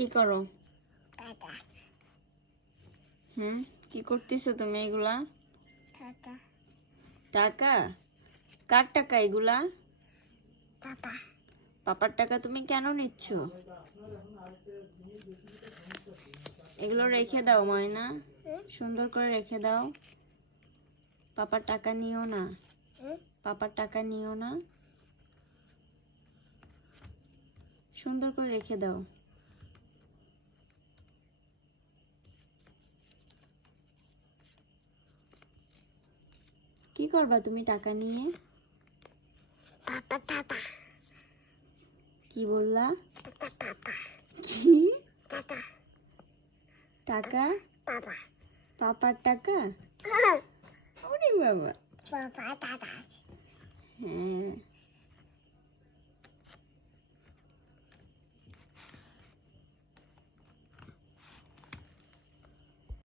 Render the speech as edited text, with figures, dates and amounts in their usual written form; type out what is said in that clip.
কি করো? টাটা কি করতেছো তুমি এগুলা? টাটা টাকা? কার টাকা এগুলা? পাপা পাপার টাকা তুমি কেন নিচ্ছ? এগুলো রেখে দাও ময়না, সুন্দর করে রেখে দাও। পাপার টাকা নিও না, পাপার টাকা নিও না, সুন্দর করে রেখে দাও। কি করবা তুমি টাকা নিয়ে? পাপা টাটা কি বললা? টাটা পাপা কি টাটা টাকা? পাপা পাপার টাকা? ওরে বাবা। পাপা টাটা হ্যাঁ।